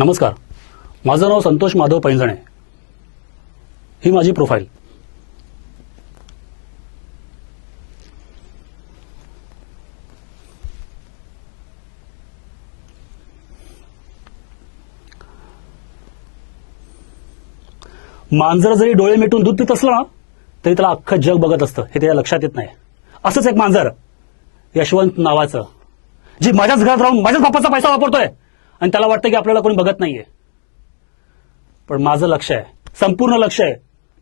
नमस्कार, माझं नाव संतोष माधव पैंजणे. ही माझी प्रोफाईल. मांजर जरी डोळे मिटून दूध पित असलं ना तरी त्याला अख्खं जग बघत असतं, हे त्याच्या लक्षात येत नाही. असंच एक मांजर यशवंत नावाचं, जी माझ्याच घरात राहून माझ्याच बापाचा पैसा वापरतोय आणि त्याला वाटतं की आपल्याला कोणी बघत नाहीये. पण माझं लक्ष आहे, संपूर्ण लक्ष आहे,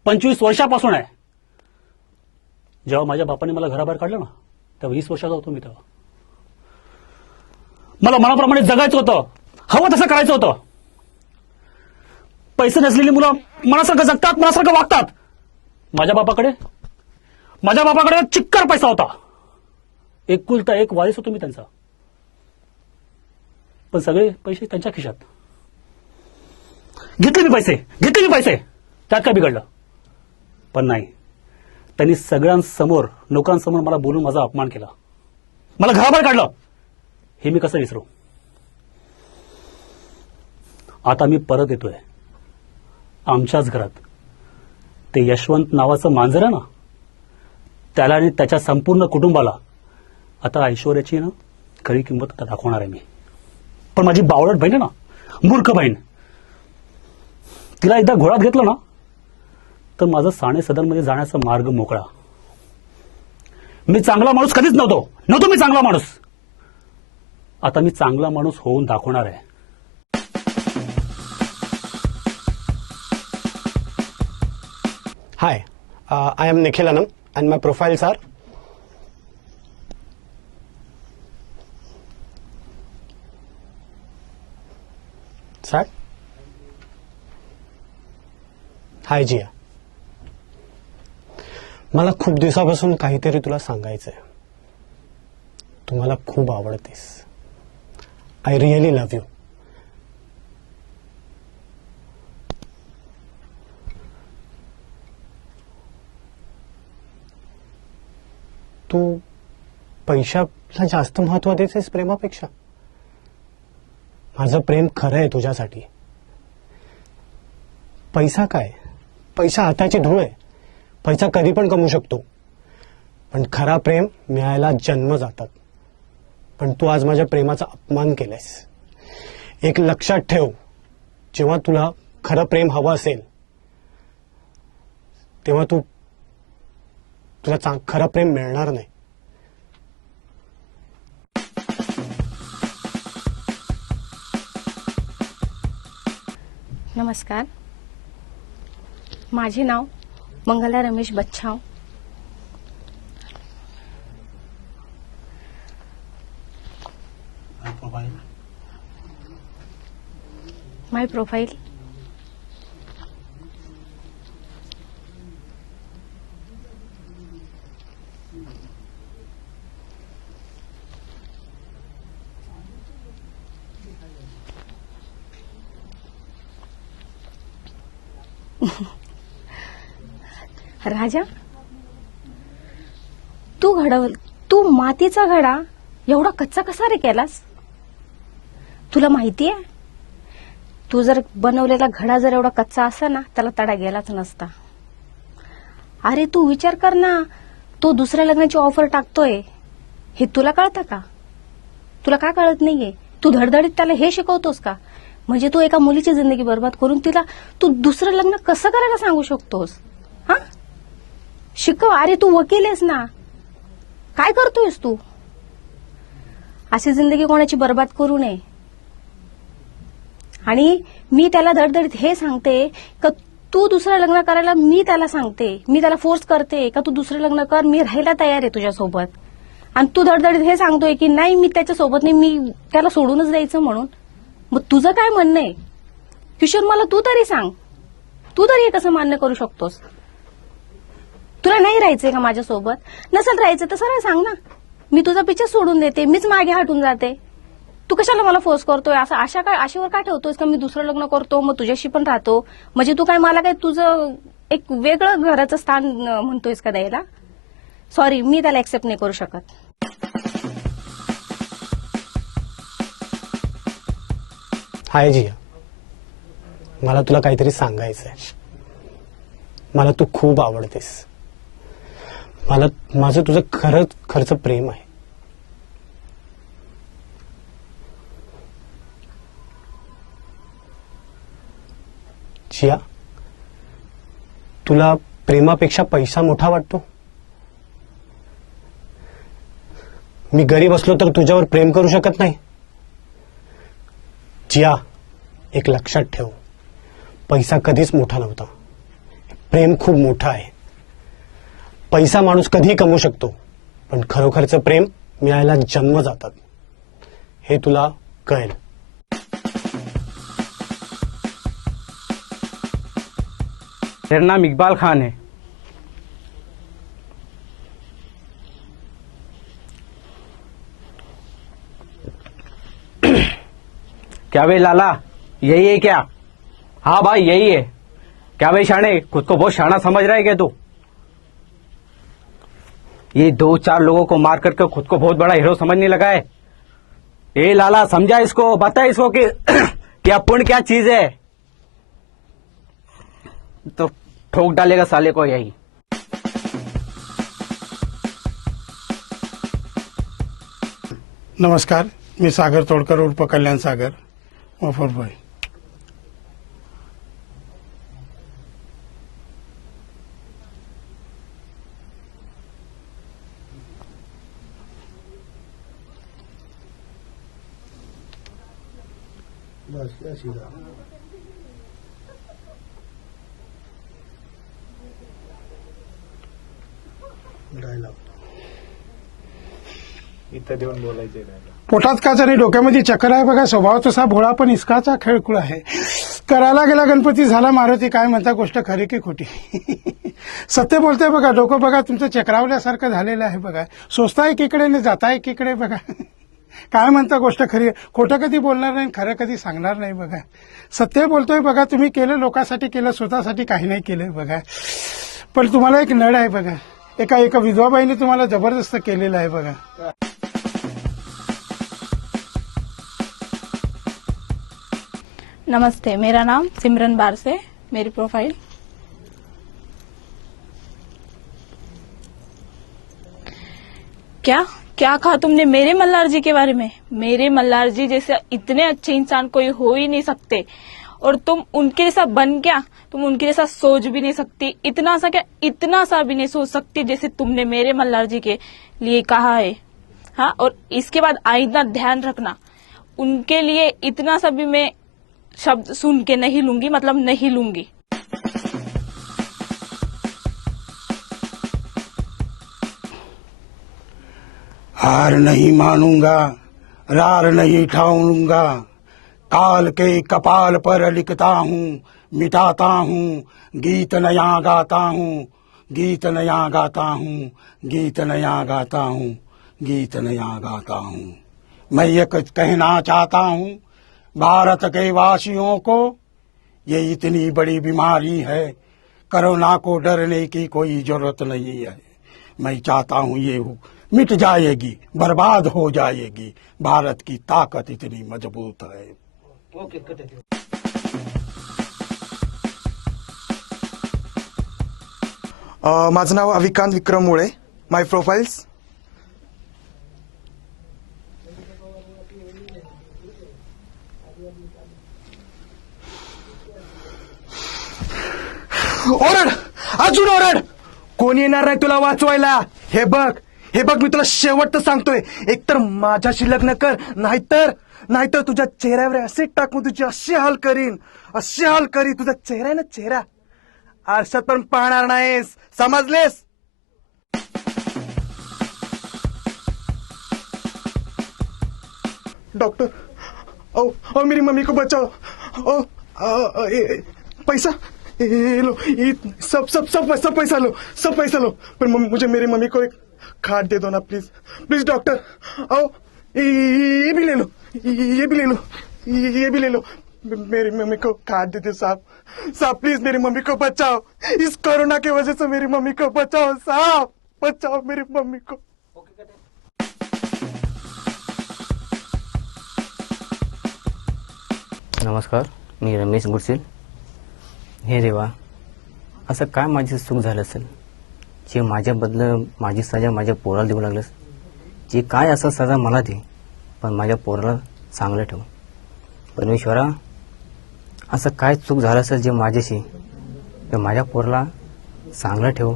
25 वर्षापासून आहे. जेव्हा माझ्या बापाने मला घराबाहेर काढलं ना तेव्हा 20 वर्षाचा होतो मी. तेव्हा मला मनाप्रमाणे जगायचं होतं, हवं तसं करायचं होतं. पैसे नसलेली मुलं मनासारखं जगतात, मनासारखं वागतात. माझ्या बापाकडे चिक्कार पैसा होता. एकुलता एक वारीस होतो मी त्यांचा. पण सगळे पैसे त्यांच्या खिशात. घेतले मी पैसे, त्यात काय बिघडलं? पण नाही, त्यांनी सगळ्यांसमोर, लोकांसमोर मला बोलून माझा अपमान केला, मला घराबाहेर काढलं. हे मी कसं विसरू? आता मी परत येतोय आमच्याच घरात. ते यशवंत नावाचं मांजर आहे ना, त्याला आणि त्याच्या संपूर्ण कुटुंबाला आता ऐश्वर्याची ना खरी किंमत आता दाखवणार आहे मी. पण माझी बावळट बहीण आहे ना, मूर्ख बहीण, तिला एकदा घोळात घेतलं ना तर माझं साणे सदनमध्ये जाण्याचा मार्ग मोकळा. मी चांगला माणूस कधीच नव्हतो मी चांगला माणूस. आता मी चांगला माणूस होऊन दाखवणार आहे. Hi, I am Nikhil Anam and my profiles are Sir? Hi Jia. मला खूप दिवसापासून काहीतरी तुला सांगायचंय. तू मला खूप आवडतेस. I really love you. तू पैशाला जास्त महत्व देतेस प्रेमापेक्षा. माझं प्रेम खरं आहे तुझ्यासाठी. पैसा काय, पैसा हाताची धूळ आहे. पैसा कधी पण कमवू शकतो, पण खरा प्रेम मिळायला जन्म जातात. पण तू आज माझ्या प्रेमाचा अपमान केलायस. एक लक्षात ठेव, जेव्हा तुला खरं प्रेम हवं असेल तेव्हा तुला खरं प्रेम मिळणार नाही. नमस्कार, माझे नाव मंगला रमेश बच्छाव. माय प्रोफाईल. राजा, तू मातीचा घडा एवढा कच्चा कसा रे केलास? तुला माहितीये, तू जर बनवलेला घडा जर एवढा कच्चा असता ना त्याला तडा गेलाच नसता. अरे तू विचार कर ना, तो दुसऱ्या लग्नाची ऑफर टाकतोय हे तुला कळतं का? तुला का कळत नाहीये? तू धडधडीत त्याला हे शिकवतोस का? म्हणजे तू एका मुलीची जिंदगी बर्बाद करून तिला तू दुसरं लग्न कसं करायला सांगू शकतोस? हा, शिकव. अरे तू वकील आहेस ना, काय करतोयस तू? अशी जिंदगी कोणाची बर्बाद करू नये. आणि मी त्याला धडधडीत हे सांगते का तू दुसरं लग्न करायला, मी त्याला सांगते, मी त्याला फोर्स करते का तू दुसरं लग्न कर, मी राहायला तयार आहे तुझ्यासोबत. आणि तू धडधडीत हे सांगतोय की नाही मी त्याच्यासोबत नाही, मी त्याला सोडूनच द्यायचं म्हणून. मग तुझं काय म्हणणं आहे किशोर? मला तू तरी सांग, तू तरी हे कसं मान्य करू शकतोस? तुला नाही राहायचंय का माझ्यासोबत? नसेल राहायचं तर सरळ सांग ना, मी तुझा पिच्छा सोडून देते, मीच मागे हटून जाते. तू कशाला मला फोर्स करतोय? असं आशेवर काय ठेवतोयस का मी दुसरं लग्न करतो मग तुझ्याशी पण राहतो? म्हणजे तू काय मला काय तुझं एक वेगळं घराचं स्थान म्हणतोयस का द्यायला? सॉरी, मी त्याला एक्सेप्ट नाही करू शकत. हाय जिया, मला तुला काहीतरी सांगायचंय. मला तू खूप आवडतेस. मला माझं तुझं खरंच प्रेम आहे. जिया, तुला प्रेमापेक्षा पैसा मोठा वाटतो? मी गरीब असलो तर तुझ्यावर प्रेम करू शकत नाही? जिया, एक लक्षात ठेव, पैसा कधीच मोठा नव्हता. प्रेम खूप मोठा आहे. पैसा माणूस कधीही कमवू शकतो, पण खरोखरचं प्रेम मिळायला जन्म जातात. हे तुला कळेल. मेरा नाम इकबाल खान है. क्या भाई लाला, यही है क्या? हाँ भाई यही है. क्या भाई शाणे, खुद को बहुत शाना समझ रहा है क्या तू? ये 2-4 लोगों को मार करके खुद को बहुत बड़ा हीरो समझने लगा है. ए लाला, समझा इसको, बता इसको कि क्या पुण्य क्या चीज है. तो ठोक डालेगा साले को यही. नमस्कार, मी सागर तोडकर उर्फ कल्याण सागर, ऑफर बॉय. पोटात काच आणि डोक्यामध्ये चक्कर आहे बघा. स्वभाव तसा भोळा पण इस्काचा खेळकुळ आहे. करायला गेला गणपती झाला मारुती. काय म्हणता, गोष्ट खरी की खोटी? सत्य बोलते बघा. डोकं बघा तुमचं चक्रावल्यासारखं झालेलं आहे बघा. सोचता एकीकडे आणि जाता एकीकडे बघा. काय म्हणता, गोष्ट खरी. खोटं कधी बोलणार नाही, खरं कधी सांगणार नाही बघा. सत्य बोलतोय बघा. तुम्ही केलं, लोकांसाठी केलं, स्वतःसाठी काही नाही केलं बघा. पण तुम्हाला एक नड आहे बघा. एका विधवाबाईने तुम्हाला जबरदस्त केलेलं आहे बघा. नमस्ते, मेरा नाम सिमरन बारसे. मेरी प्रोफाइल. क्या क्या कहा तुमने मेरे मल्हार जी के बारे में? मेरे मल्हार जी जैसे इतने अच्छे इंसान कोई हो ही नहीं सकते, और तुम उनके जैसा बन क्या? तुम उनके जैसा सोच भी नहीं सकती. इतना सा क्या, इतना सा भी नहीं सोच सकती जैसे तुमने मेरे मल्हार जी के लिए कहा है. हाँ, और इसके बाद आइंदा ध्यान रखना, उनके लिए इतना सा भी मैं शब्द सुन के नहीं लूंगी, मतलब नहीं लूंगी. हार नहीं मानूंगा, रार नहीं ठाऊंगा. काल के कपाल पर लिखता हूँ, मिटाता हूँ. गीत नया गाता हूँ, गीत नया गाता हूँ, गीत नया गाता हूँ, गीत नया गाता हूँ. मैं ये कहना चाहता हूँ भारत के वासियों को, ये इतनी बड़ी बीमारी है, कोरोना को डरने की कोई जरूरत नहीं है. मैं चाहता हूँ ये मिट जाएगी, बर्बाद हो जाएगी. भारत की ताकत इतनी मजबूत है. माझं नाव अविकांत विक्रम मुळे. माय प्रोफाइल्स. ओरड, अजून ओरड. कोण येणार नाही तुला वाचवायला. हे बघ, हे बघ, मी तुला शेवटचं सांगतोय. एकतर माझ्याशी लग्न कर, नाहीतर तुझ्या चेहऱ्यावर असे टाकून तुझी अशी हाल करीन, अशी हाल करीन. तुझा चेहरा आहे ना, चेहरा आरशात पण पाहणार नाहीस. समजलेस? डॉक्टर, ओ मेरी मम्मी को बचाओ. ओ पैसा, ये लो, ये सब पैसा लो, सब पैसा लो. पर मुझे मेरी मम्मी को एक खाट दे दो ना, प्लीज प्लीज डॉक्टर. आओ, ये भी ले लो, ये भी ले लो, ये भी ले लो. मेरी मम्मी को खाट दे दो साहब. साहब प्लीज मेरी मम्मी को बचाओ. इस कोरोना की वजह से मेरी मम्मी को बचाओ साहब. बचाओ मेरी मम्मी को. नमस्कार, मी रमेश गुडसिल, हे देवा, असं काय माझे चूक झालं असेल जे माझ्याबद्दल माझी सजा माझ्या पोराला देऊ लागलंस? जे काय असं सजा मला दे, पण माझ्या पोराला चांगलं ठेव. परमेश्वरा, असं काय चूक झालं असेल जे माझ्याशी, ते माझ्या पोराला चांगलं ठेव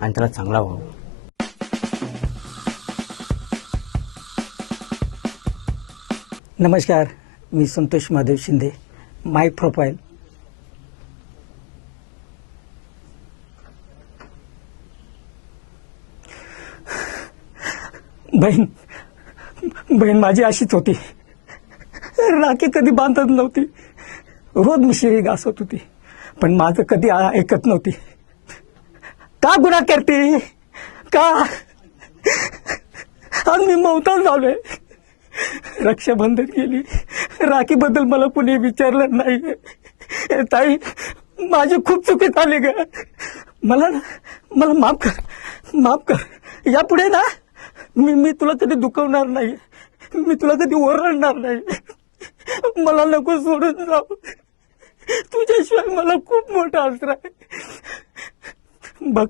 आणि त्याला चांगला व्हावं. नमस्कार, मी संतोष महादेव शिंदे. माय प्रोफाईल. बहीण माझी अशीच होती. राखी कधी बांधत नव्हती. रोज मिशिरी घासत होती, पण माझं कधी ऐकत नव्हती. का गुन्हा करते का? आज मी मौताच झालोय. रक्षाबंधन केली, राखीबद्दल मला कुणी विचारलं नाही. ताई, माझी खूप चुकी झाली ग. मला माफ कर. यापुढे ना मी तुला कधी दुखवणार नाही. मी तुला कधी ओरडणार नाही. मला नको सोडून जाऊ. तुझ्याशिवाय मला खूप मोठा आसरा आहे. बघ,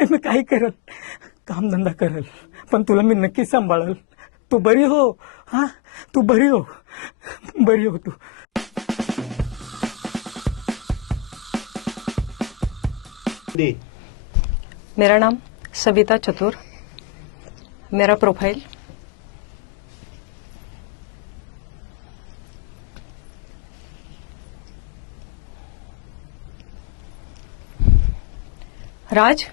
मी काही करल, कामधंदा करल, पण तुला मी नक्की सांभाळल. तू बरी हो. हा, तू बरी हो तू. मेरा नाम सविता चतुर. मेरा प्रोफाइल. राज,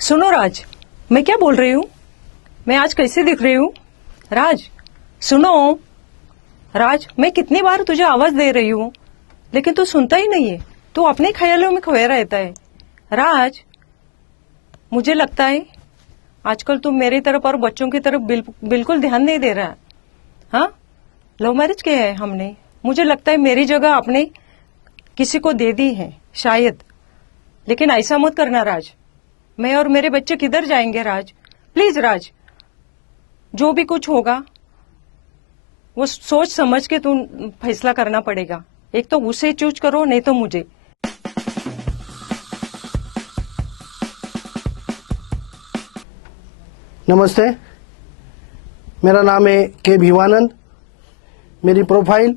सुनो राज, मैं क्या बोल रही हूँ? मैं आज कैसे दिख रही हूँ? राज, सुनो. राज, मैं कितनी बार तुझे आवाज दे रही हूँ, लेकिन तू सुनता ही नहीं है. तू अपने ख्यालों में खोया रहता है. राज, मुझे लगता है आजकल तुम मेरी तरफ और बच्चों की तरफ बिल्कुल ध्यान नहीं दे रहा. हाँ, लव मैरिज किया है हमने. मुझे लगता है मेरी जगह आपने किसी को दे दी है शायद. लेकिन ऐसा मत करना राज. मैं और मेरे बच्चे किधर जाएंगे राज? प्लीज राज, जो भी कुछ होगा वो सोच समझ के तुम फैसला करना पड़ेगा. एक तो उसे चूज करो, नहीं तो मुझे. नमस्ते, मेरा नाम है के भिवानंद. मेरी प्रोफाइल.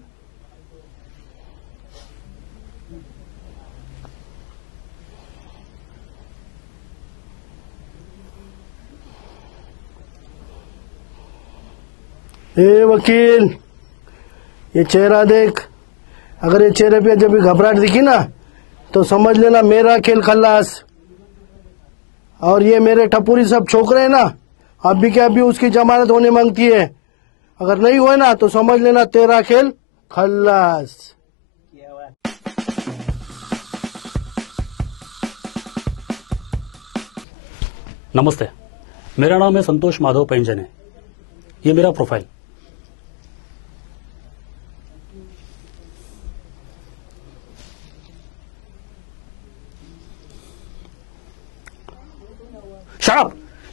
ए वकील, ये चेहरा देख. अगर ये चेहरे पे जब भी घबराहट दिखी ना, तो समझ लेना मेरा खेल खल्लास. और ये मेरे टपुरी सब छोकरे हैं ना, अभी के अभी उसकी जमानत होने मांगती है. अगर नहीं हुए ना तो समझ लेना तेरा खेल खल्लास. नमस्ते, मेरा नाम है संतोष माधव पैंजने. ये मेरा प्रोफाइल.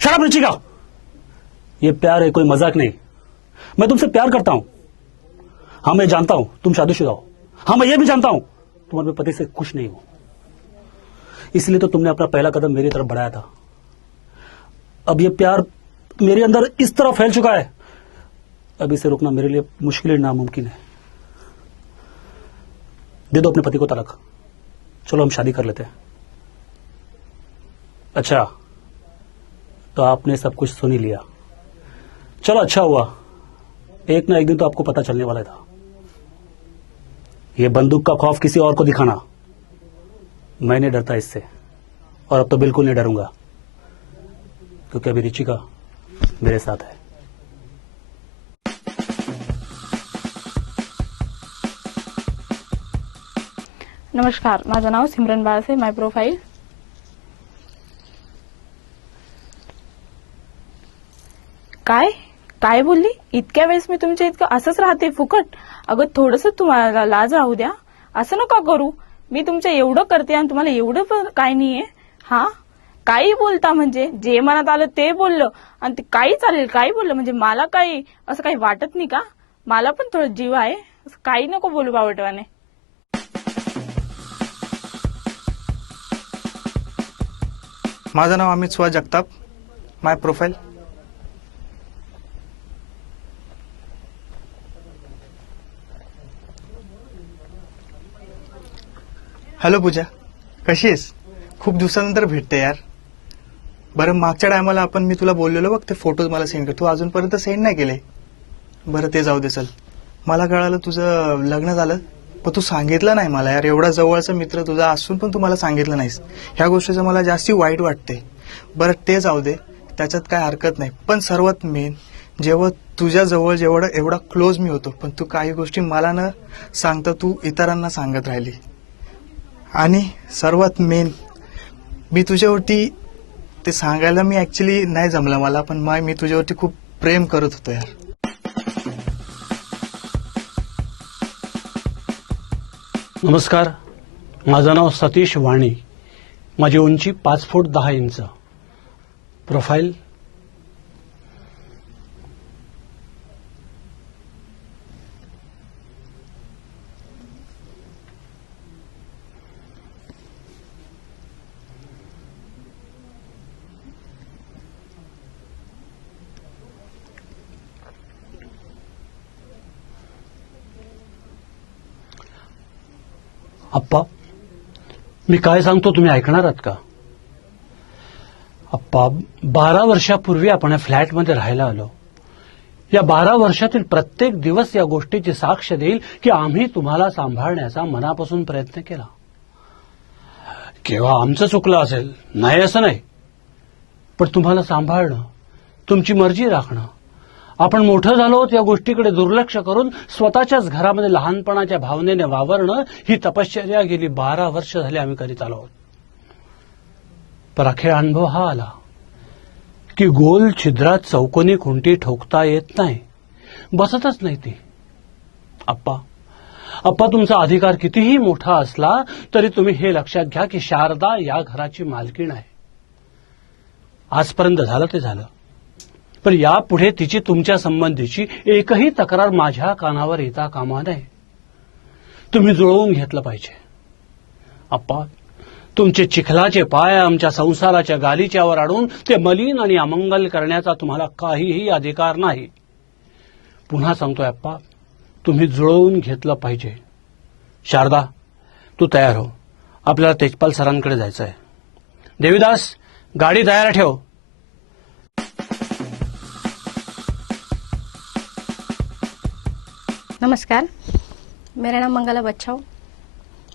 शराब रुचिका, ये प्यार है, कोई मजाक नहीं. मैं तुमसे प्यार करता हूं. हाँ, मैं जानता हूं तुम शादीशुदा हो. हाँ, मैं ये भी जानता हूं तुम अपने पति से खुश नहीं हो. इसलिए तो तुमने अपना पहला कदम मेरी तरफ बढ़ाया था. अब ये प्यार मेरे अंदर इस तरह फैल चुका है, अब इसे रोकना मेरे लिए मुश्किल नामुमकिन है. दे दो अपने पति को तलाक. चलो हम शादी कर लेते हैं. अच्छा, तो आपने सब कुछ सुन ही लिया. चलो, अच्छा हुआ. एक ना एक दिन तो आपको पता चलने वाला था. ये बंदूक का खौफ किसी और को दिखाना, मैं नहीं डरता इससे. और अब तो बिल्कुल नहीं डरूंगा, क्योंकि अभी रिचिका मेरे साथ है. नमस्कार, माझं नाव सिमरन बाळसे. माय प्रोफाईल. काय बोलली? इतक्या वेळेस मी तुमच्या इतकं असंच राहते फुकट? अगं, थोडस तुम्हाला लाज राहू द्या. असं नका करू. मी तुमचं एवढं करते आणि तुम्हाला एवढं पण काय नाहीये. हा, काही बोलता म्हणजे जे मनात आलं ते बोललं आणि ते काही चालेल. काही बोललं म्हणजे मला काही असं काही वाटत नाही का? मला पण थोडं जीव आहे. काही नको बोलू बावटवाने. माझं नाव अमित सुहास जगताप. माय प्रोफाईल. हॅलो पूजा, कशी आहेस? खूप दिवसानंतर भेटते यार. बरं, मागच्या टायमाला मी तुला बोललेलो बघ, ते फोटोज मला सेंड कर. तू अजूनपर्यंत सेंड नाही केले. बरं, ते जाऊ दे. चल, मला कळालं तुझं लग्न झालं, पण तू सांगितलं नाही मला यार. एवढा जवळचा मित्र तुझा असून पण तू मला सांगितलं नाहीस. ह्या गोष्टीचं मला जास्ती वाईट वाटते. बरं, ते जाऊ दे, त्याच्यात काय हरकत नाही. पण सर्वात मेन, जेव्हा तुझ्या जवळ एवढा क्लोज मी होतो, पण तू काही गोष्टी मला न सांगता तू इतरांना सांगत राहिली. आणि सर्वात मेन, मी तुझ्यावरती ते सांगायला मी ऍक्च्युली नाही जमलं मला, पण मी तुझ्यावरती खूप प्रेम करत होतो यार. नमस्कार, माझं नाव सतीश वाणी. माझी उंची 5 फूट 10 इंच. प्रोफाईल. अप्पा, मी काय सांगतो तुम्ही ऐकणार आहात का? अप्पा, 12 वर्षापूर्वी आपण या फ्लॅटमध्ये राहायला आलो. या 12 वर्षातील प्रत्येक दिवस या गोष्टीची साक्ष देईल की आम्ही तुम्हाला सांभाळण्याचा मनापासून प्रयत्न केला. केव्हा आमचं चुकलं असेल, नाही असं नाही, पण तुम्हाला सांभाळणं, तुमची मर्जी राखणं, आपण मोठं झालो या गोष्टीकडे दुर्लक्ष करून स्वतःच्याच घरामध्ये लहानपणाच्या भावनेने वावरणं, ही तपश्चर्या गेली 12 वर्ष झाली आम्ही करीत आलो आहोत. पण अखेर अनुभव हा आला की गोल छिद्रात चौकोनी खुंटी ठोकता येत नाही, बसतच नाही ती. अप्पा, तुमचा अधिकार कितीही मोठा असला तरी तुम्ही हे लक्षात घ्या की शारदा या घराची मालकीण आहे. आजपर्यंत झालं ते झालं, पण यापुढे तिची तुमच्या संबंधीची एकही तक्रार माझ्या कानावर येता कामा नये. तुम्ही जुळवून घेतलं पाहिजे. अप्पा, तुमचे चिखलाचे पाय आमच्या संसाराच्या गालिच्यावर आणून ते मलिन आणि अमंगल करण्याचा तुम्हाला काहीही अधिकार नाही. पुन्हा सांगतोय अप्पा, तुम्ही जुळवून घेतलं पाहिजे. शारदा, तू तयार हो, आपल्याला तेजपाल सरांकडे जायचं आहे. देवीदास, गाडी तयार ठेव. नमस्कार, मेरा नाम मंगला बच्चाओ.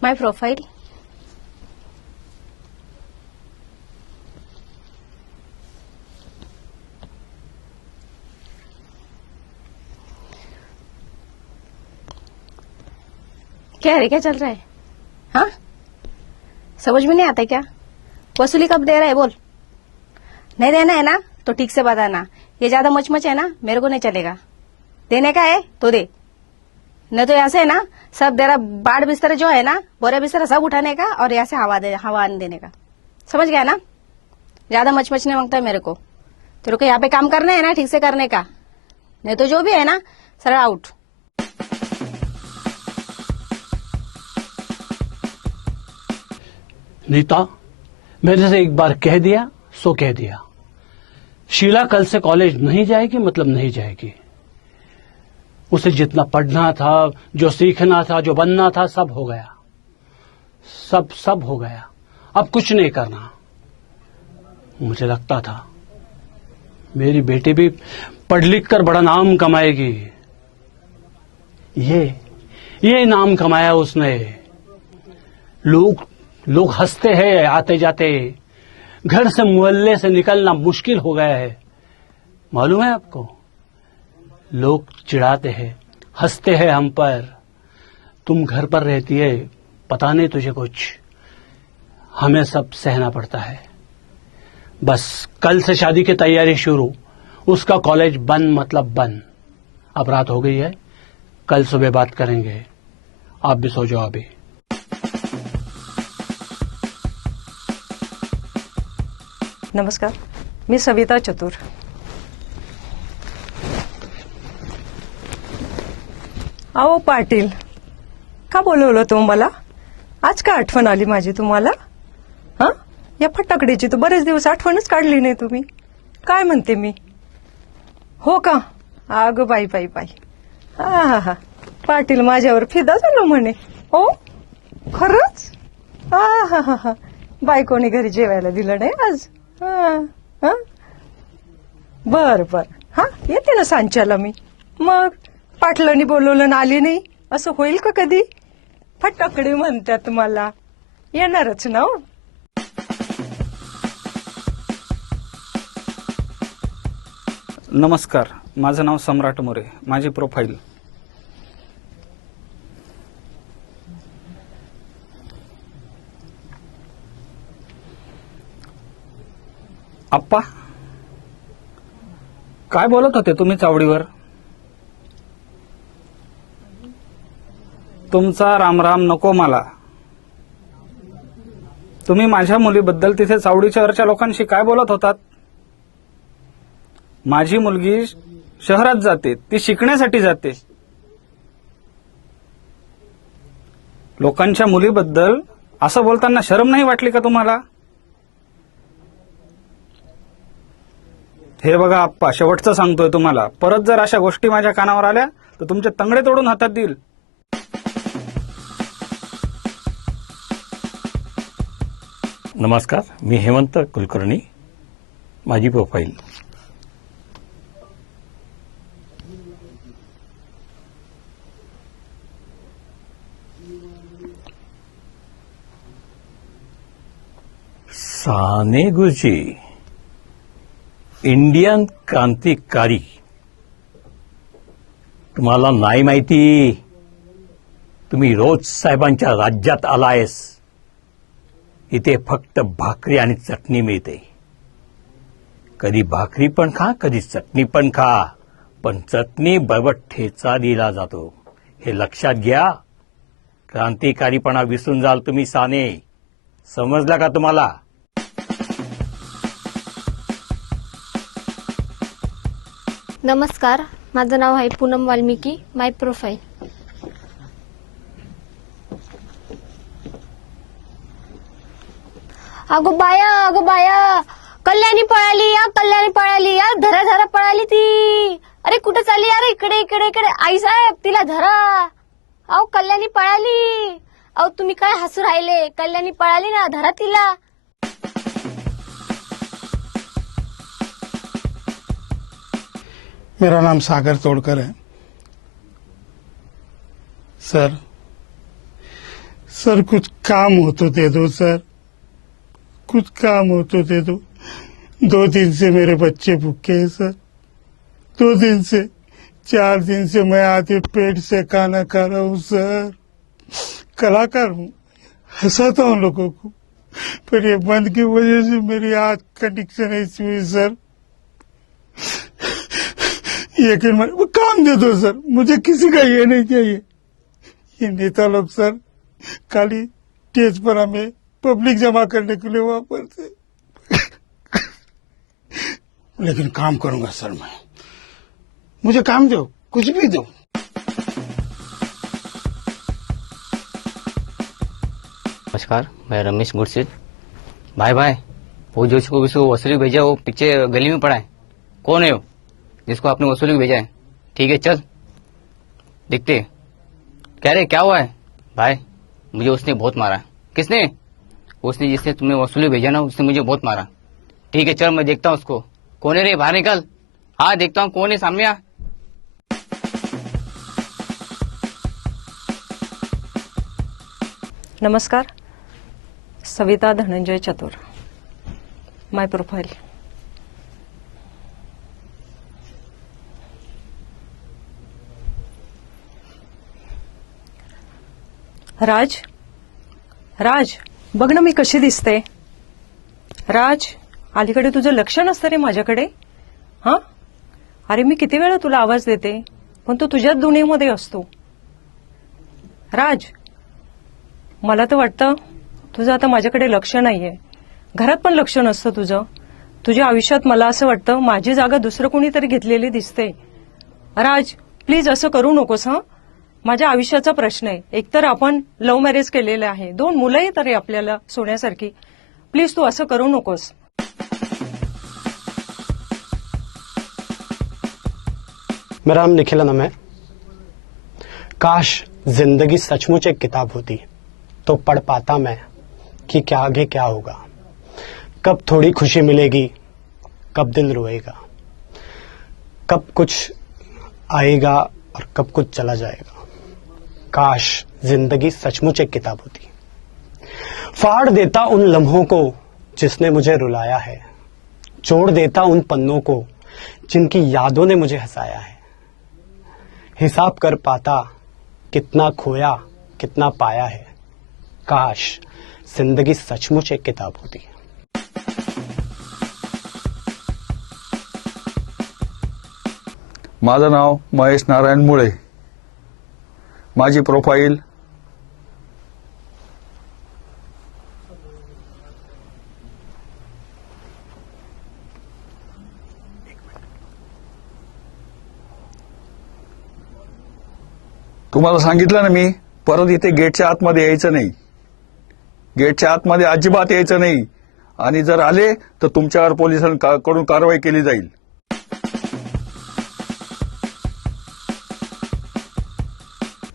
माय प्रोफाइल. क्या रे, क्या चल रहा है? हाँ, समझ में नहीं आता क्या? वसूली कब दे रहा है बोल. नहीं देना है ना तो ठीक से बताना. ये ज्यादा मचमच है ना, मेरे को नहीं चलेगा. देने का है तो दे, नहीं तो ऐसे है ना, सब तेरा बाढ़ बिस्तर जो है ना, बोरे बिस्तर सब उठाने का और यहाँ से हवा आने देने का. समझ गया ना? ज्यादा मचमच नहीं मांगता है मेरे को. तेरे को यहाँ पे काम करना है ना, ठीक से करने का, नहीं तो जो भी है ना, सारा आउट. नीता, मैंने से एक बार कह दिया सो कह दिया. शीला कल से कॉलेज नहीं जाएगी, मतलब नहीं जाएगी. उसे जितना पढ़ना था, जो सीखना था, जो बनना था, सब हो गया. सब हो गया. अब कुछ नहीं करना. मुझे लगता था मेरी बेटी भी पढ़ लिख कर बड़ा नाम कमाएगी. ये नाम कमाया उसने. लोग हंसते हैं आते जाते. घर से मोहल्ले से निकलना मुश्किल हो गया है. मालूम है आपको, लोग चिढ़ाते हैं, हंसते हैं हम पर. तुम घर पर रहती है, पता नहीं तुझे कुछ. हमें सब सहना पड़ता है. बस कल से शादी की तैयारी शुरू. उसका कॉलेज बंद मतलब बंद. अब रात हो गई है, कल सुबह बात करेंगे. आप भी सो जाओ अभी. नमस्कार, मी सविता चतुर. अहो पाटील, का बोलवलं तुम्ही मला? आज का आठवण आली माझी तुम्हाला? हां, या फटाकड्याची तर बरेच दिवस आठवणच काढली नाही तुम्ही. काय म्हणते मी? हो का? अगं बाई बाई बाई, हा हा, पाटील माझ्यावर फिदा झालो म्हणे. हो खरंच? हा हा हा, बायकोने घरी जेवायला दिलं नाही आज? हा, बर बर, हा येते ना सांच्याला मी. मग पाटलांनी बोलवलं ना आली नाही असं होईल का कधी? फटाकडे म्हणतात मला, येणारच ना. हो नमस्कार, माझं नाव सम्राट मोरे. माझी प्रोफाईल. आप्पा, काय बोलत होते तुम्ही चावडीवर? तुमचा रामराम नको मला. तुम्ही माझ्या मुलीबद्दल तिथे चावडीच्या वरच्या लोकांशी काय बोलत होतात? माझी मुलगी शहरात जाते, ती शिकण्यासाठी जाते. लोकांच्या मुलीबद्दल असं बोलताना शरम नाही वाटली का तुम्हाला? हे बघा आप्पा, शेवटचं सांगतोय तुम्हाला, परत जर अशा गोष्टी माझ्या कानावर आल्या तर तुमचे तंगडे तोडून हातात देईल. नमस्कार, मी हेमंत कुलकर्णी. माझी प्रोफाईल. साने गुरुजी, इंडियन क्रांतिकारी. तुम्हाला नाही माहिती, तुम्ही रोज साहेबांच्या राज्यात आलायस. इथे फक्त भाकरी आणि चटणी मिळते. कधी भाकरी पण खा, कधी चटणी पण खा, पण चटणी बरोबर ठेचा दिला जातो. हे लक्षात घ्या. क्रांतिकारीपणा विसरून जाल तुम्ही साने. समजला का तुम्हाला? नमस्कार, माझं नाव आहे पूनम वाल्मिकी. माय प्रोफाईल. अगो बाया, कल्याणी पळाली या, कल्याणी पळाली या, धरा धरा पळाली ती. अरे कुठे चालली यार? इकडे इकडे इकडे. आई साहेब, तिला धरा. अहो कल्याणी पळाली. अहो तुम्ही काय हसू राहिले? कल्याणी पळाली ना, धरा तिला. मेरा नाम सागर तोड़कर है सर. सर कुछ काम हो तो दे दो सर, कुछ काम हो तो दे दो. 2 दिन से मेरे बच्चे भूखे हैं सर. 2 दिन से, 4 दिन से मैं आधे पेट से खाना खा रहा हूँ सर. कलाकार हूँ, हंसाता हूँ लोगों को, पर ये बंद की वजह से मेरी आंख कंडीशन ऐसी हुई सर. यकीन मानिए, वो काम दे दो सर, मुझे किसी का ये नहीं चाहिए. ये नेता लोग सर खाली स्टेज पर हमें पब्लिक जमा करने के लिए वहां पर थे. लेकिन काम करूंगा सर मैं. मुझे काम दो, कुछ भी दो. नमस्कार, मैं रमेश गुरसिद. भाई वो जो इसको वसूली भेजा, वो पीछे गली में पड़ा है. कौन है वो जिसको आपने वसूली को भेजा है? ठीक है, चल दिखते. कह रहे क्या हुआ है? भाई मुझे उसने बहुत मारा. किसने? उसने जिसने तुमने वसूली भेजा ना, उसने मुझे बहुत मारा. ठीक है, चल मैं देखता हूँ उसको. कौन है रे? बाहर निकल. हाँ देखता हूँ कौन है, सामने आ. नमस्कार, सविता धनंजय चतुर. माय प्रोफाईल. राज, बघ ना मी कशी दिसते. राज, अलीकडे तुझं लक्ष नसतं रे माझ्याकडे. हा, अरे मी किती वेळा तुला आवाज देते, पण तू तुझ्याच दुनियेमध्ये असतो. राज, मला तर वाटतं तुझं आता माझ्याकडे लक्ष नाहीये. घरात पण लक्ष नसतं तुझं. तुझ्या आयुष्यात मला असं वाटतं माझी जागा दुसरं कोणीतरी घेतलेली दिसते. राज, प्लीज असं करू नकोस. हा, माझ्या आयुष्याचा प्रश्न आहे. एकतर आपण लव्ह मॅरेज केलेलं आहे, 2 मुलंही तरी आपल्याला सोन्यासारखी, प्लीज तू असं करू नकोस. मेरा नाम निखिल अनम है. काश जिंदगी सचमुच एक किताब होती तो पढ़ पाता मैं कि क्या आगे क्या होगा, कब थोड़ी खुशी मिलेगी, कब दिल रोएगा, कब कुछ आएगा और कब कुछ चला जाएगा. काश जिंदगी सचमुच एक किताब होती. फाड़ देता उन लम्हों को जिसने मुझे रुलाया है, जोड़ देता उन पन्नों को जिनकी यादों ने मुझे हंसाया है. हिसाब कर पाता कितना खोया कितना पाया है. काश जिंदगी सचमुच एक किताब होती. माझं नाव महेश नारायण मुळे. माझी प्रोफाईल तुम्हाला सांगितलं ना मी, परत इथे गेटच्या आतमध्ये यायचं नाही. गेटच्या आतमध्ये अजिबात यायचं नाही, आणि जर आले तर तुमच्यावर पोलिसांकडून कारवाई केली जाईल.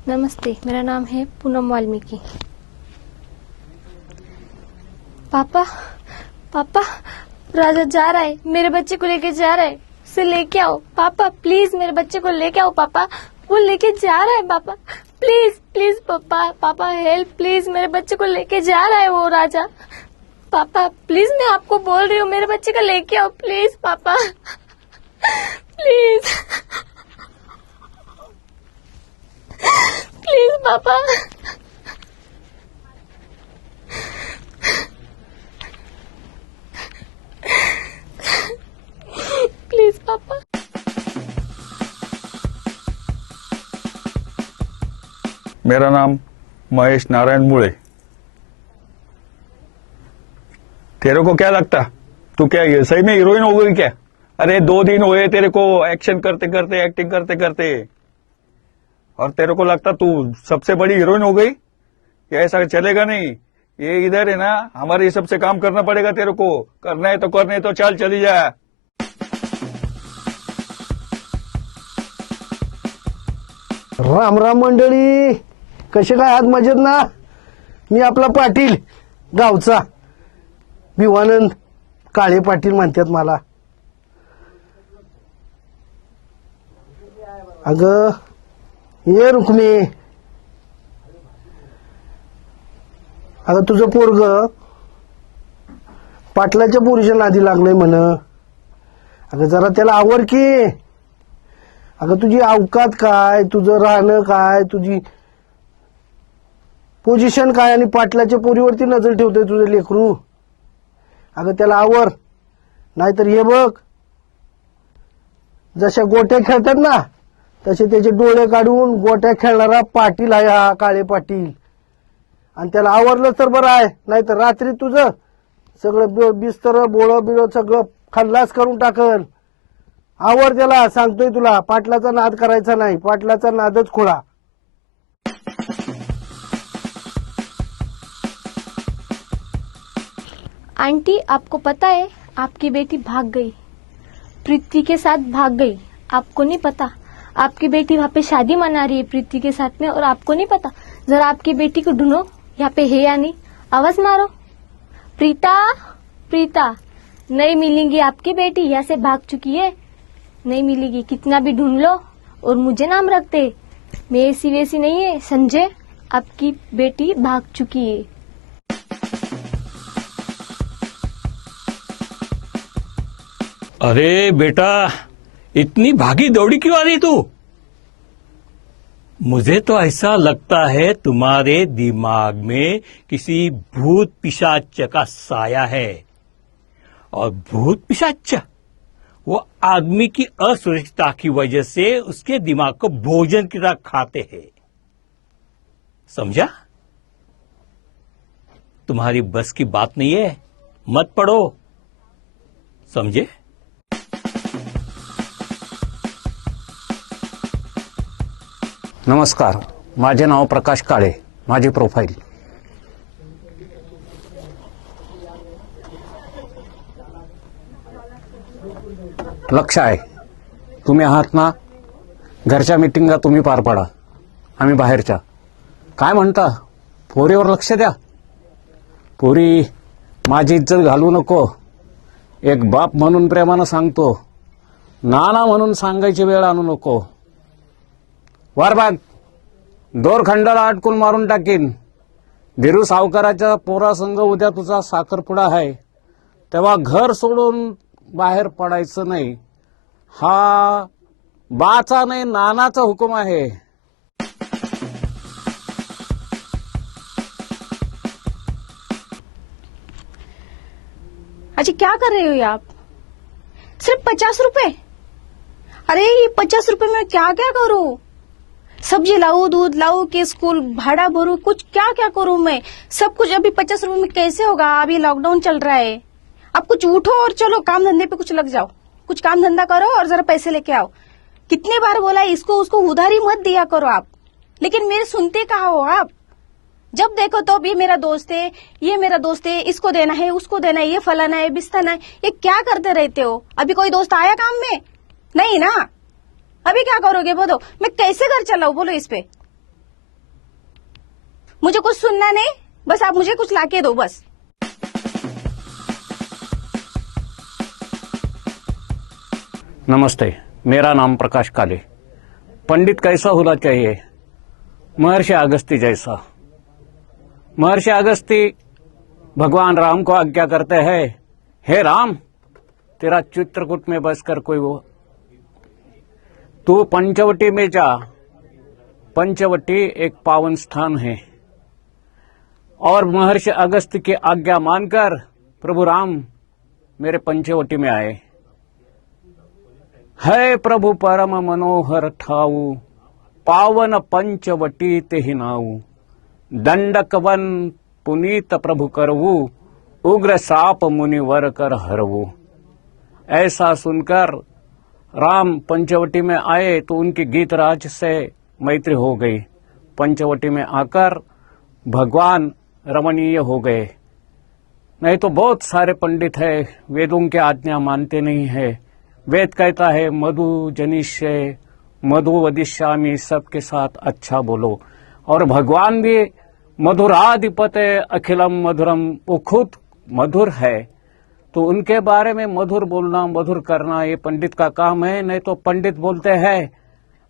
नमस्ते, मेरा नाम है पूनम वाल्मीकि. पापा पापा, राजा जा रहा है, मेरे बच्चे को लेके जा रहा है. उसे लेके आओ पापा, प्लीज मेरे बच्चे को लेके आओ पापा. वो लेके जा रहा है पापा, प्लीज प्लीज पापा. पापा हेल्प प्लीज, मेरे बच्चे को लेके जा रहा है वो राजा. पापा प्लीज, मैं आपको बोल रही हूँ, मेरे बच्चे को लेके आओ प्लीज पापा, प्लीज प्लीज पापा. प्लीज पापा. मेरा नाम महेश नारायण मुळे. तेरे को क्या लगता, तू क्या ये सही में हीरोइन हो गई क्या? अरे 2 दिन हुए तेरे को एक्शन करते करते, एक्टिंग करते करते, और तेरे को लगता तू सबसे बड़ी हीरोइन हो गई? ये ऐसा चलेगा नहीं. ये इधर है ना, हमारे हिसाब से काम करना पड़ेगा. तेरे को करना है तो करना है तो चल चली जा. राम राम मंडळी, कसे काय आज मजेत ना? मी आपला पाटील गावचा, भिवानंद काळे पाटील म्हणतात मला. अगं ये रुक्मी, अगं तुझं पोरग पाटलाच्या पोरीच्या नादी लागलंय म्हण. अगं जरा त्याला आवर की. अगं तुझी अवकात काय, तुझं राहणं काय, तुझी पोझिशन काय, आणि पाटलाच्या पोरीवरती नजर ठेवतोय तुझं लेकरू. अगं त्याला आवर, नाहीतर हे बघ, जशा गोट्या खेळतात ना तसे त्याचे डोळे काढून गोट्या खेळणारा पाटील आहे हा काळे पाटील. आणि त्याला आवरलं तर बरं आहे, नाहीतर रात्री तुझं सगळं बिस्तर बोळं बिळ सगळं खल्लास करून टाकल. आवर त्याला, सांगतोय तुला. पाटलाचा नाद करायचा नाही, पाटलाचा नादच खोळा. आंटी, आपको पता है आपकी बेटी भाग गई, प्रीति के साथ भाग गई. आपको नहीं पता? आपकी बेटी वहाँ पे शादी मना रही है प्रीति के साथ में, और आपको नहीं पता? जरा आपकी बेटी को ढूंढो, यहाँ पे है या नहीं, आवाज मारो. प्रीता, प्रीता, नहीं मिलेंगी आपकी बेटी, यहाँ से भाग चुकी है, नहीं मिलेगी. कितना भी ढूंढ लो और मुझे नाम रखते, मैं ऐसी वैसी नहीं है, समझे? आपकी बेटी भाग चुकी है. अरे बेटा, इतनी भागी दौड़ी क्यों आ रही तू? मुझे तो ऐसा लगता है तुम्हारे दिमाग में किसी भूत पिशाच का साया है, और भूत पिशाच वो आदमी की असुरक्षितता की वजह से उसके दिमाग को भोजन की तरह खाते हैं. समझा? तुम्हारी बस की बात नहीं है, मत पढ़ो. समझे? नमस्कार, माझे नाव प्रकाश काळे. माझी प्रोफाईल लक्ष आहे. तुम्ही आहात ना, घरच्या मिटिंगा तुम्ही पार पाडा, आम्ही बाहेरच्या. काय म्हणता, पोरीवर लक्ष द्या. पोरी, माझी इज्जत घालू नको. एक बाप म्हणून प्रेमानं सांगतो, नाना म्हणून सांगायची वेळ आणू नको. वारबाग, दोरखंडाला अटकून मारून टाकीन. धीरू सावकाराच्या पोरासंग उद्या तुझा साखरपुडा आहे, तेव्हा घर सोडून बाहेर पडायचं नाही. हा बाचा नाही, नानाचा हुकूम आहे. अजी क्या कर रहे हो ये आप? सिर्फ 50 रुपए? अरे ये 50 रुपए में क्या क्या करूं? सब्जी लाऊं, दूध लाऊं, कि स्कूल भाड़ा भरूं, कुछ क्या क्या करूं मैं? सब कुछ अभी 50 रुपए में कैसे होगा? अभी लॉकडाउन चल रहा है. अब कुछ उठो और चलो काम धंधे पे कुछ लग जाओ. कुछ काम धंधा करो और जरा पैसे लेके आओ. कितने बार बोला इसको उसको उधारी मत दिया करो आप, लेकिन मेरे सुनते कहाँ हो आप? जब देखो तो ये मेरा दोस्त है, ये मेरा दोस्त है, इसको देना है, उसको देना है, ये फलाना है, बिस्ताना है. ये क्या करते रहते हो? अभी कोई दोस्त आया काम में? नहीं ना. अभी क्या करोगे बोलो? मैं कैसे घर चलाऊं बोलो इस पे? मुझे कुछ सुनना नहीं, बस आप मुझे कुछ लाके दो बस. नमस्ते, मेरा नाम प्रकाश काले. पंडित कैसा होना चाहिए? महर्षि अगस्ती जैसा. महर्षि अगस्ती भगवान राम को आज्ञा करते हैं, हे राम, तेरा चित्रकूट में बसकर कोई वो, तू पंचवटी में जा. पंचवटी एक पावन स्थान है, और महर्षि अगस्ती की आज्ञा मानकर प्रभु राम मेरे पंचवटी में आए. है प्रभु परम मनोहर ठाऊ, पावन पंचवटी ते ही नाऊ. दंडक वन पुनीत प्रभु करवू, उग्र साप मुनिवर कर हरवू. ऐसा सुनकर राम पंचवटी में आए तो उनकी गीतराज से मैत्री हो गई. पंचवटी में आकर भगवान रमणीय हो गए. नहीं तो बहुत सारे पंडित है, वेदों की आज्ञा मानते नहीं है. वेद कहता है मधु जनिष्य मधु वदिष्यामि, सबके साथ अच्छा बोलो. और भगवान भी मधुराधिपते अखिलम मधुरम, वो खुद मधुर है. तो उनके बारे में मधुर बोलना, मधुर करना ये पंडित का काम है. नहीं तो पंडित बोलते हैं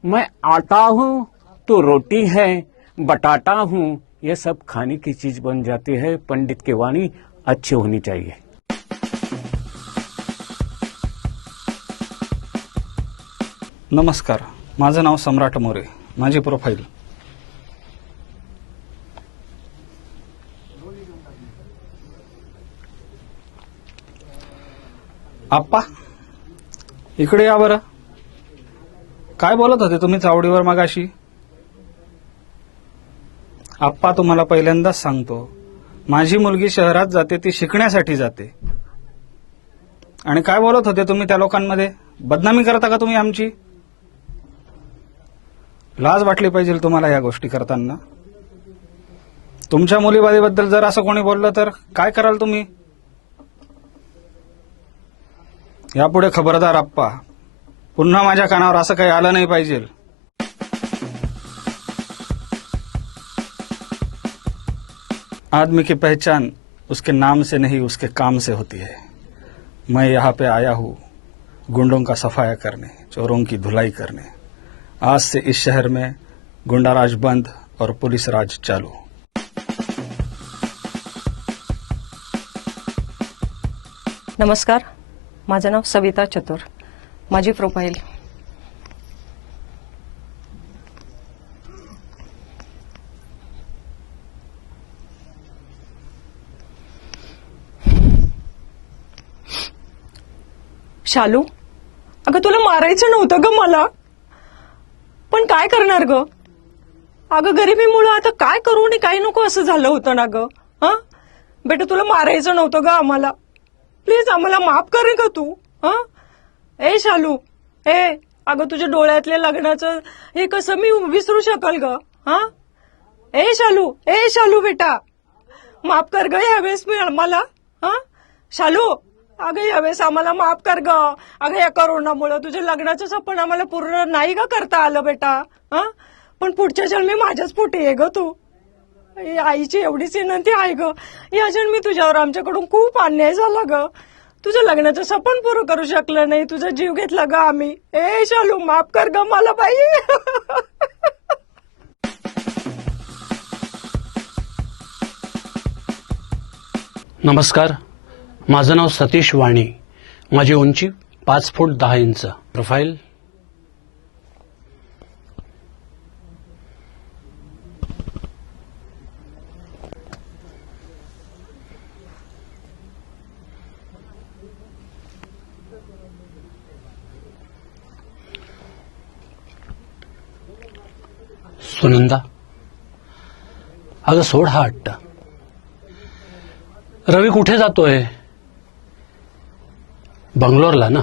मैं आटा हूँ तो रोटी है, बटाटा हूँ, ये सब खाने की चीज बन जाती है. पंडित की वाणी अच्छी होनी चाहिए. नमस्कार, माझं नाव सम्राट मोरे. माझी प्रोफाईल. आप्पा, इकडे या बरं. काय बोलत होते तुम्ही चावडीवर मगाशी? आप्पा, तुम्हाला पहिल्यांदाच सांगतो, माझी मुलगी शहरात जाते, ती शिकण्यासाठी जाते. आणि काय बोलत होते तुम्ही त्या लोकांमध्ये? बदनामी करता का तुम्ही आमची? लाज वाटली पाहिजे तुम्हाला या गोष्टी करताना. तुमच्या मुलीबाईबद्दल जर असं कोणी बोललं तर काय कराल तुम्ही? यापुढे खबरदार आप्पा, पुन्हा माझ्या कानावर असं काही आलं नाही पाहिजे. आदमी की पहचान उसके नाम से नहीं उसके काम से होती है. मैं यहाँ पे आया हूँ गुंडों का सफाया करने, चोरों की धुलाई करने. आज से इस शहर में गुंडा राज बंद और पुलिस राज चालू. नमस्कार, माझं नाव सविता चतुर. माझी प्रोफाईल. शालू, अगं तुला मारायचं नव्हतं ग मला, पण काय करणार ग? अगं गरिबीमुळे आता काय करू आणि काय नको असं झालं होतं ना ग. हा बेटा, तुला मारायचं नव्हतं ग आम्हाला. प्लीज आम्हाला माफ कर ग तू. हा ए शालू, अगं तुझ्या डोळ्यातल्या लग्नाचं हे कसं मी विसरू शकाल ग? हा ए शालू बेटा, माफ कर ग ह्यावेळेस मी आम्हाला. हा शालू, अगं यावेळेस आम्हाला माफ कर ग. अगं या कोरोनामुळे तुझ्या लग्नाचं स्वप्न आम्हाला पूर्ण नाही ग करता आलं बेटा. हा पण पुढच्या जन्मी माझ्याच पोटी आहे ग तू. आईची एवढीच विनंती आहे ग, या जन्मी तुझ्यावर आमच्याकडून खूप अन्याय झाला ग. तुझं लग्नाचं स्वप्न पूर्ण करू शकलं नाही, तुझा जीव घेतला ग आम्ही. ए शालू माफ कर ग मला बाई. नमस्कार, माझं नाव सतीश वाणी. माझी उंची 5 फूट 10 इंच. प्रोफाईल सुनंदा, अगं सोड हा हट्ट. रवी कुठे जातोय? बंगलोरला ना.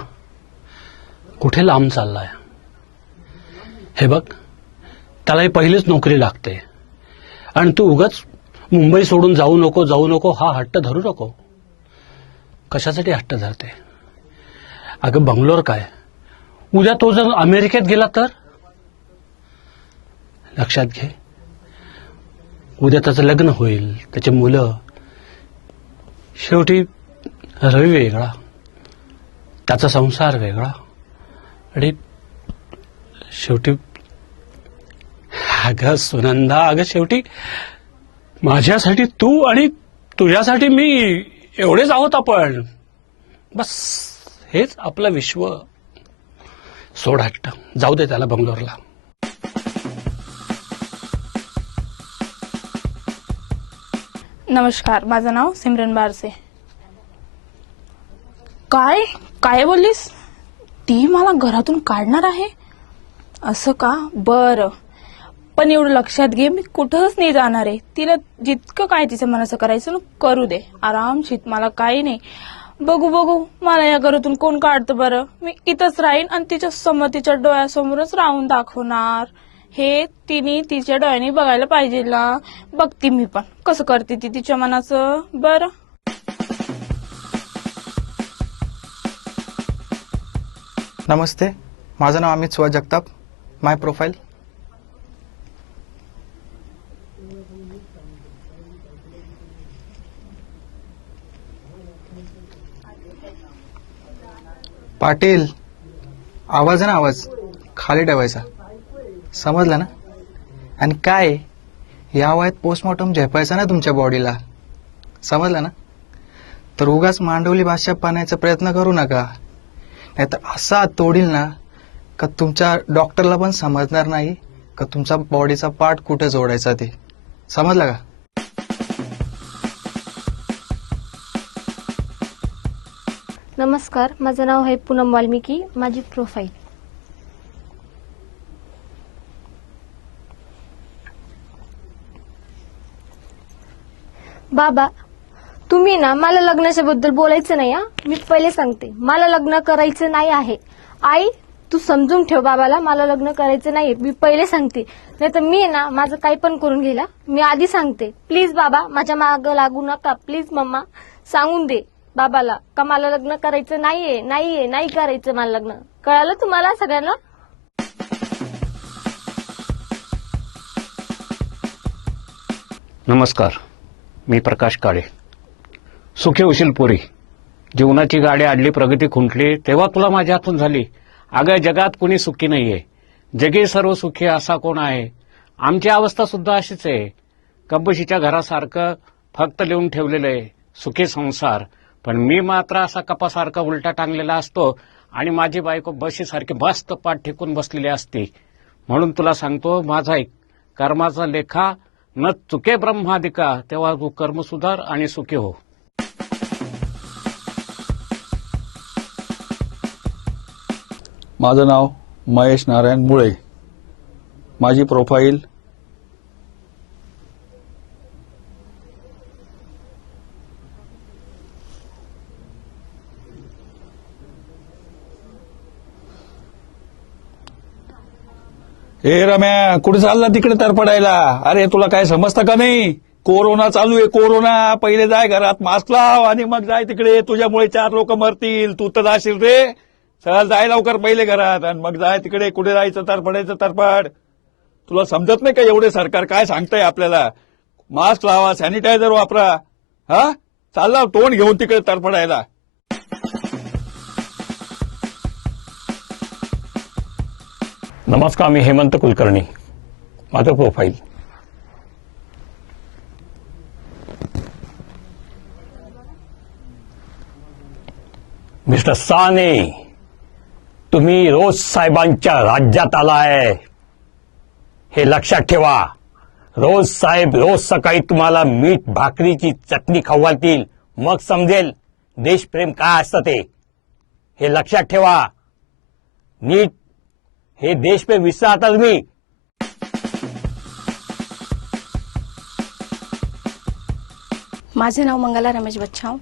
कुठे लांब चाललाय? हे बघ, त्यालाही पहिलीच नोकरी लागते आणि तू उगाच मुंबई सोडून जाऊ नको हा हट्ट धरू नको. कशासाठी हट्ट धरते? अगं बंगलोर काय, उद्या तो जर अमेरिकेत गेला तर? लक्षात घे, उद्या त्याचं लग्न होईल, त्याची मुलं. शेवटी रवी वेगळा, त्याचा संसार वेगळा आणि शेवटी अगं सुनंदा, अगं शेवटी माझ्यासाठी तू आणि तुझ्यासाठी मी एवढेच आहोत आपण. बस हेच आपलं विश्व. सोड हट्ट, जाऊ दे त्याला बंगलोरला. नमस्कार, माझं नाव सिमरन बारसे. काय काय बोललीस? ती मला घरातून काढणार आहे असं का? बरं, पण एवढं लक्षात घे, मी कुठंच नाही जाणार आहे. तिला जितकं काय तिचं मनाचं करायचं ना करू दे आरामशीत, मला काही नाही. बघू मला या घरातून कोण काढतं बरं. मी इथंच राहीन आणि तिच्या संमतीच्या डोळ्यासमोरच राहून दाखवणार. हे तिने तिच्या डोळ्यांनी बघायला पाहिजे ना. बघती मी पण कसं करते ती तिच्या मनाचं. बरं, नमस्ते, माझं नाव अमित सुहास जगताप. माय प्रोफाईल. पाटील, आवाज आहे ना, आवाज खाली ठेवायचा, समजलं ना? आणि काय या वयात पोस्टमॉर्टम झेपायचा ना तुमच्या बॉडीला, समजलं ना? तर उगाच मांडवली भाषा पाण्याचा प्रयत्न करू नका, नाहीतर असा तोडील ना का तुमच्या डॉक्टरला पण समजणार नाही का तुमचा बॉडीचा पार्ट कुठे जोडायचा ते. समजलं का? नमस्कार, माझं नाव आहे पूनम वाल्मिकी. माझी प्रोफाईल. बाबा, तुम्ही ना मला लग्नाच्या बद्दल बोलायचं नाही. मी पहिले सांगते, मला लग्न करायचं नाही आहे. आई, तू समजून ठेव बाबाला, मला लग्न करायचं नाही. मी पहिले सांगते, नाही तर मी ना माझं काही पण करून घेला. मी आधी सांगते, प्लीज बाबा माझ्या मागं लागू नका. प्लीज मम्मा, सांगून दे बाबाला का मला लग्न करायचं नाहीये, नाही करायचं मला लग्न. कळालं तुम्हाला सगळ्यांना? नमस्कार, मी प्रकाश काळे. सुखी होशील पुरी. जीवनाची गाडी आडली, प्रगती खुंटली, तेव्हा तुला माझ्या हातून झाली. अगं जगात कुणी सुखी नाहीये, जगी सर्व सुखी असा कोण आहे? आमची अवस्था सुद्धा अशीच आहे. कब्बशीच्या घरासारखं फक्त लिहून ठेवलेलं आहे सुखी संसार, पण मी मात्र असा कपासारखा उलटा टांगलेला असतो आणि माझी बायको बशीसारखी मस्त पाठ टेकून बसलेली असते. म्हणून तुला सांगतो, माझा एक कर्माचा लेखा न चुके ब्रह्मादिका, तेव्हा तू कर्म सुधार आणि सुखी हो. माझं नाव महेश नारायण मुळे. माझी प्रोफाईल. ए रम्या, कुठे चालला तिकडे तर पडायला? अरे तुला काय समजतं का नाही? कोरोना चालू आहे, कोरोना. पहिले जाय घरात, मास्क लाव आणि मग जाय तिकडे. तुझ्यामुळे 4 लोक मरतील, तू तर जाशील रे. चल जाय लवकर पहिले घरात आणि मग जाय तिकडे. कुठे जायचं तरपडायचं तरपड. तुला समजत नाही का एवढे सरकार काय सांगतंय आपल्याला? मास्क लावा, सॅनिटायझर वापरा. हा चालला तोंड घेऊन तिकडे तरपडायला. नमस्कार, मी हेमंत कुलकर्णी. माझं प्रोफाईल. मिस्टर साने, तुम्ही रोज साहेबांच्या राज्यात आलाय हे लक्षात ठेवा. रोज साहेब रोज सकाळी तुम्हाला मीठ भाकरीची चटणी खाऊ घालतील, मग समजेल देशप्रेम काय असतं ते. हे लक्षात ठेवा. नीट हे देशप्रेम विसरा तुम्ही. माझे नाव मंगला रमेश बच्छाव.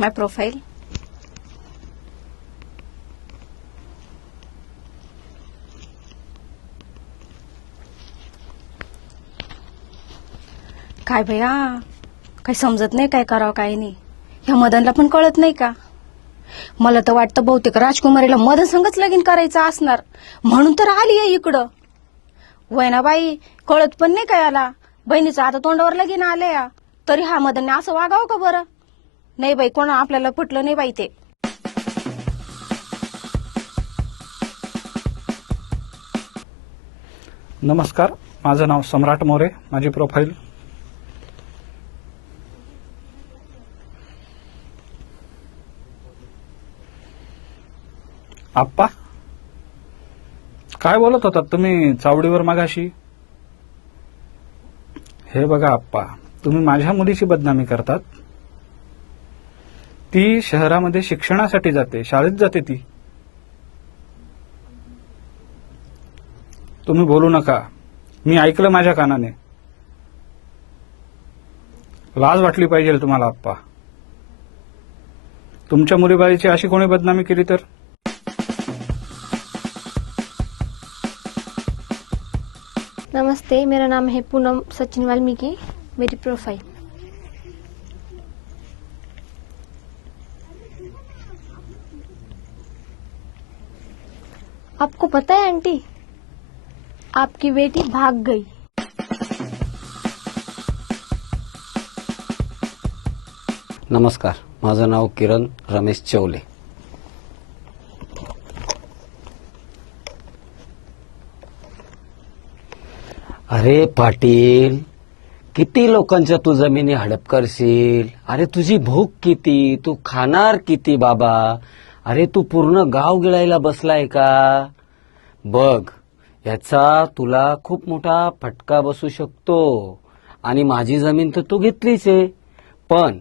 माय प्रोफाईल. काय भैया, काही समजत नाही काय करावं काय नाही. ह्या मदनला पण कळत नाही का? मला तर वाटतं बहुतेक राजकुमारीला मदन संगच लगीन करायचं असणार, म्हणून तर आली आहे इकडं. वैनाबाई कळत पण नाही काय याला. बहिणीचं आता तोंडावर लगीन आलंय, तरी हा मदनने असं वागावं का बरं? नाही बाई, कोणा आपल्याला पटलं नाही बाई ते. नमस्कार, माझं नाव सम्राट मोरे. माझी प्रोफाईल. आप्पा, काय बोलत होतात तुम्ही चावडीवर मागाशी? हे बघा आप्पा, तुम्ही माझ्या मुलीची बदनामी करतात. ती शहरामध्ये शिक्षणासाठी जाते, शाळेत जाते ती. तुम्ही बोलू नका, मी ऐकलं माझ्या कानाने. लाज वाटली पाहिजे तुम्हाला आप्पा. तुमच्या मुलीबाळीची अशी कोणी बदनामी केली तर? नमस्ते, मेरा नाम है पूनम सचिन वाल्मीकि. मेरी प्रोफाइल. आपको पता है आंटी, आपकी बेटी भाग गई. नमस्कार, माझं नाव किरण रमेश चौले. अरे पाटील, किती लोकांच्या तू जमिनी हडप करशील? अरे तुझी भूक किती, तू खाणार किती बाबा? अरे तू पूर्ण गाव गिळायला बसलाय का? बघ, याचा तुला खूप मोठा फटका बसू शकतो. आणि माझी जमीन तर तू घेतलीच आहे, पण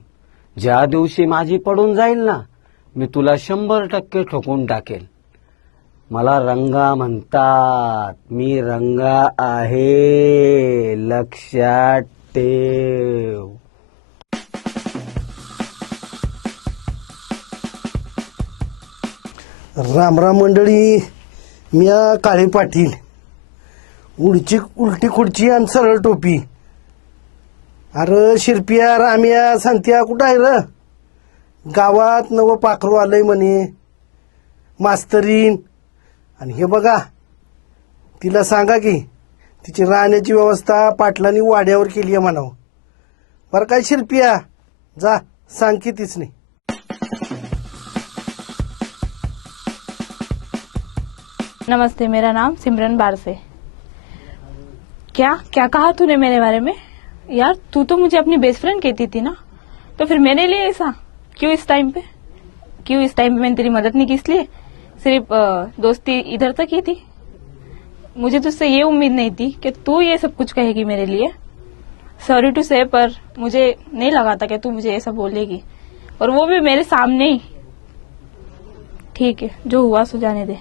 ज्या दिवशी माझी पडून जाईल ना, मी तुला 100% ठोकून टाकेल. मला रंगा म्हणतात, मी रंगा आहे, लक्षात ठेव. रामराम मंडळी, मी काळे पाटील. उलटी खुर्ची आणि सरळ टोपी. अरे शिरपिया, राम्या, सांत्या कुठं आहे र? गावात नवं पाखरू आलंय म्हणे, मास्तरीन. आणि हे बघा, तिला सांगा की तिची राहण्याची व्यवस्था पाटलांनी वाड्यावर केली आहे म्हणावं. बरं काय शिरपिया, जा सांग की तीच नाही. नमस्ते, मेरा नाम सिमरन बारसे. क्या क्या कहा तूने मेरे बारे में? यार, तू तो मुझे अपनी बेस्ट फ्रेंड कहती थी ना, तो फिर मेरे लिए ऐसा क्यों? इस टाइम पे मैंने तेरी मदद नहीं की, इसलिए सिर्फ दोस्ती इधर तक ही थी. मुझे तुझसे ये उम्मीद नहीं थी कि तू ये सब कुछ कहेगी मेरे लिए. सॉरी टू से, पर मुझे नहीं लगा था कि तू मुझे ऐसा बोलेगी, और वो भी मेरे सामने ही. ठीक है, जो हुआ सो जाने दे.